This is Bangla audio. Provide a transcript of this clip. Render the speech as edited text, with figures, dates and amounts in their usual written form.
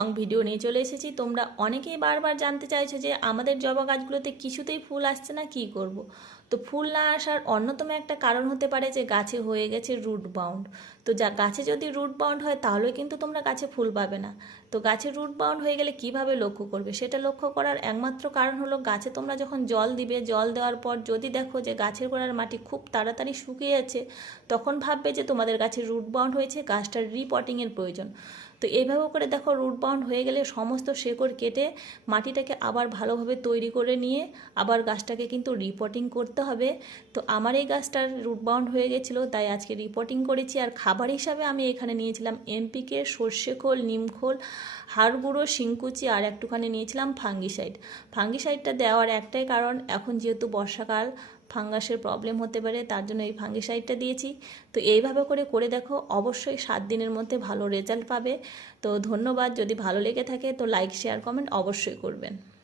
ভিডিও নিয়ে চলে এসেছি। তোমরা অনেকেই বারবার জানতে চাইছো যে আমাদের জবা গাছগুলোতে কিছুতেই ফুল আসছে না, কি করব। তো ফুল না আসার অন্যতম একটা কারণ হতে পারে যে গাছে হয়ে গেছে রুট বাউন্ড। তো গাছে যদি রুট বাউন্ড হয় তাহলে কিন্তু তোমরা গাছে ফুল পাবে না। তো গাছে রুট বাউন্ড হয়ে গেলে কিভাবে লক্ষ্য করবে, সেটা লক্ষ্য করার একমাত্র কারণ হলো গাছে তোমরা যখন জল দিবে, জল দেওয়ার পর যদি দেখো যে গাছের গোড়ার মাটি খুব তাড়াতাড়ি শুকিয়ে যাচ্ছে, তখন ভাববে যে তোমাদের গাছে রুট বাউন্ড হয়েছে, গাছটার রিপটিংয়ের প্রয়োজন। তো এইভাবে করে দেখো রুট বাউন্ড হয়ে গেলে সমস্ত শেকড় কেটে মাটিটাকে আবার ভালোভাবে তৈরি করে নিয়ে আবার গাছটাকে কিন্তু রিপোর্টিং করতে হবে। তো আমার এই গাছটার রুট বাউন্ড হয়ে গেছিলো, তাই আজকে রিপোর্টিং করেছি। আর খাবার হিসাবে আমি এখানে নিয়েছিলাম এমপিকে, সর্ষে খোল, নিম খোল, হাড় গুঁড়ো, শিংকুচি আর একটুখানি নিয়েছিলাম ফাঙ্গিসাইড। ফাঙ্গিসাইডটা দেওয়ার একটাই কারণ, এখন যেহেতু বর্ষাকাল, ফাঙ্গাসের প্রবলেম হতে পারে, তার জন্য এই ফাঙ্গিসাইডটা দিয়েছি। তো এইভাবে করে করে দেখো, অবশ্যই 7 দিনের মধ্যে ভালো রেজাল্ট পাবে। তো ধন্যবাদ। যদি ভালো লেগে থাকে তো লাইক, শেয়ার, কমেন্ট অবশ্যই করবেন।